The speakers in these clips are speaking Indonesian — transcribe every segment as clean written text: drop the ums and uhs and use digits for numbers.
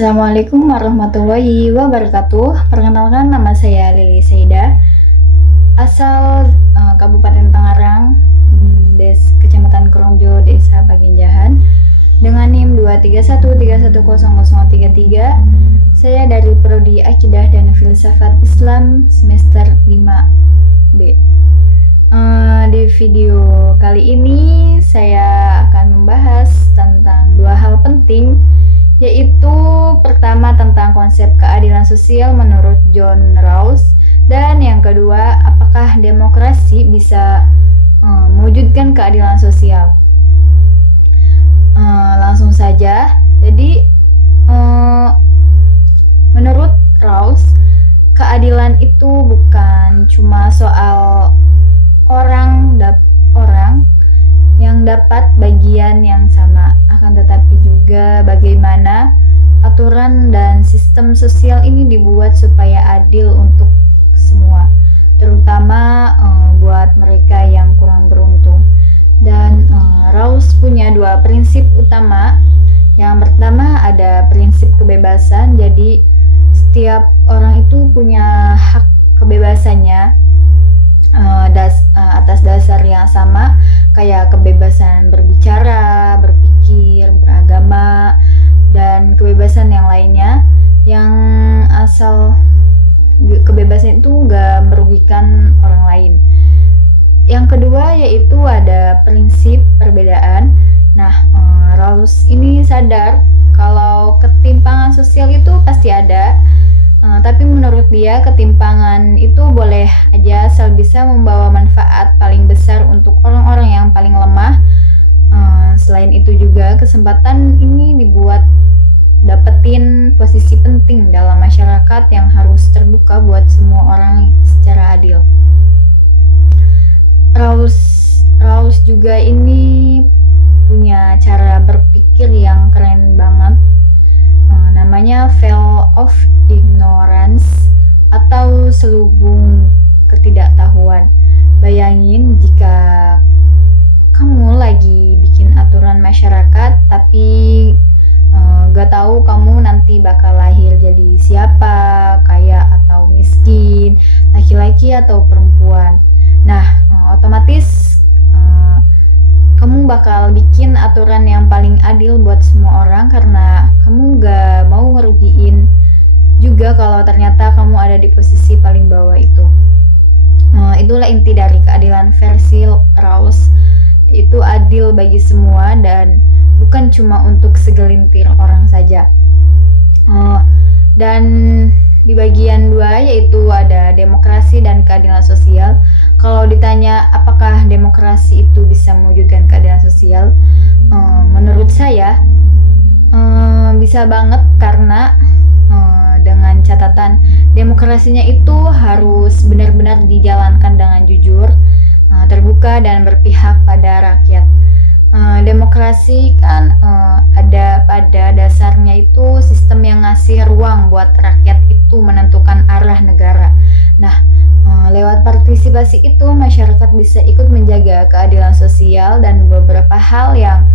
Assalamualaikum warahmatullahi wabarakatuh. Perkenalkan, nama saya Lili Saida, asal Kabupaten Tangerang, Kecamatan Kronjo, Desa Pagenjahan, dengan NIM 231310033. Saya dari Prodi Akidah dan Filsafat Islam semester 5B. Di video kali ini saya akan membahas tentang dua hal penting, yaitu pertama tentang konsep keadilan sosial menurut John Rawls, dan yang kedua, apakah demokrasi bisa mewujudkan keadilan sosial. Langsung saja. Jadi menurut Rawls, keadilan itu bukan cuma soal orang yang dapat bagian yang sama, akan tetapi juga bagaimana aturan dan sistem sosial ini dibuat supaya adil untuk semua, terutama buat mereka yang kurang beruntung. Dan Rawls punya dua prinsip utama. Yang pertama ada prinsip kebebasan, jadi setiap orang itu punya hak kebebasannya atas dasar yang sama, kayak kebebasan berbicara, berpikir, beragama, dan kebebasan yang lainnya, yang asal kebebasan itu gak merugikan orang lain. Yang kedua yaitu ada prinsip perbedaan. Nah, Rawls ini sadar kalau ketimpangan sosial itu pasti ada, tapi menurut dia ketimpangan itu boleh aja asal bisa membawa manfaat paling besar untuk orang-orang yang paling lemah. Selain itu juga kesempatan ini dibuat dapetin posisi penting dalam masyarakat yang harus terbuka buat semua orang secara adil. Rawls juga ini punya cara berpikir yang keren banget. Namanya veil of ignorance atau selubung ketidaktahuan. Bayangin jika kamu lagi bikin aturan masyarakat tapi gak tahu kamu nanti bakal lahir jadi siapa, kaya atau miskin, laki-laki atau perempuan. Nah, otomatis kamu bakal bikin aturan yang paling adil buat semua orang karena kamu gak mau ngerugiin juga kalau ternyata kamu ada di posisi paling bawah itu. Itulah inti dari keadilan versi Rawls, yaitu adil bagi semua dan bukan cuma untuk segelintir orang saja. Dan di bagian 2 yaitu ada demokrasi dan keadilan sosial. Kalau ditanya apakah demokrasi itu bisa mewujudkan keadilan sosial, menurut saya bisa banget, karena dengan catatan demokrasinya itu harus benar-benar dijalankan dengan jujur, terbuka dan berpihak pada rakyat. Demokrasi kan ada pada dasarnya itu sistem yang ngasih ruang buat rakyat itu menentukan arah negara. Nah, lewat partisipasi itu masyarakat bisa ikut menjaga keadilan sosial dan beberapa hal yang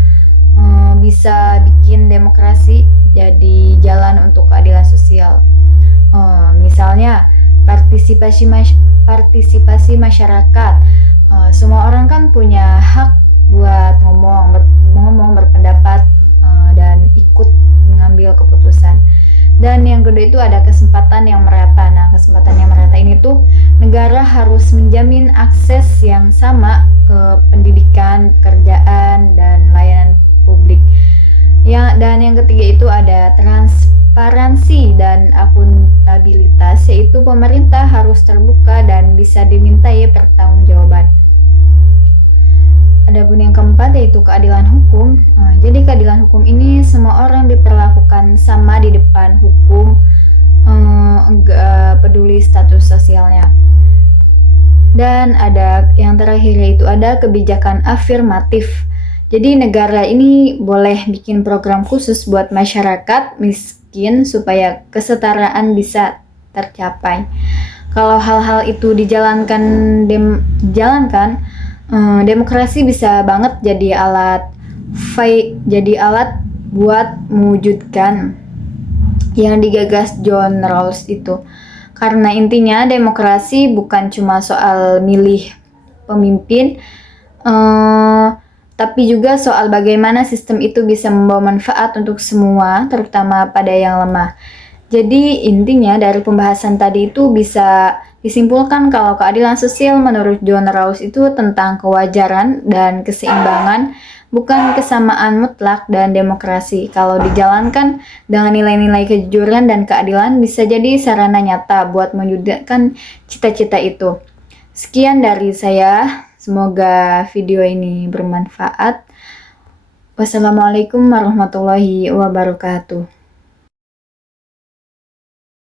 bisa bikin demokrasi jadi jalan untuk keadilan sosial. Misalnya partisipasi masyarakat. Semua orang kan punya hak buat ngomong, berpendapat, dan ikut mengambil keputusan. Dan yang kedua itu ada kesempatan yang merata. Nah, kesempatan yang merata ini tuh negara harus menjamin akses yang sama ke pendidikan, pekerjaan, dan layanan publik. Dan yang ketiga itu ada transparansi dan akuntabilitas, yaitu pemerintah harus terbuka dan bisa dimintai pertanggungjawaban. Adapun yang keempat yaitu keadilan hukum. Jadi keadilan hukum ini semua orang diperlakukan sama di depan hukum, enggak peduli status sosialnya. Dan ada yang terakhir yaitu ada kebijakan afirmatif. Jadi negara ini boleh bikin program khusus buat masyarakat miskin supaya kesetaraan bisa tercapai. Kalau hal-hal itu dijalankan, demokrasi bisa banget jadi alat buat mewujudkan yang digagas John Rawls itu. Karena intinya demokrasi bukan cuma soal milih pemimpin, tapi juga soal bagaimana sistem itu bisa membawa manfaat untuk semua, terutama pada yang lemah. Jadi intinya dari pembahasan tadi itu bisa disimpulkan kalau keadilan sosial menurut John Rawls itu tentang kewajaran dan keseimbangan, bukan kesamaan mutlak, dan demokrasi kalau dijalankan dengan nilai-nilai kejujuran dan keadilan bisa jadi sarana nyata buat mewujudkan cita-cita itu. Sekian dari saya, semoga video ini bermanfaat. Wassalamualaikum warahmatullahi wabarakatuh.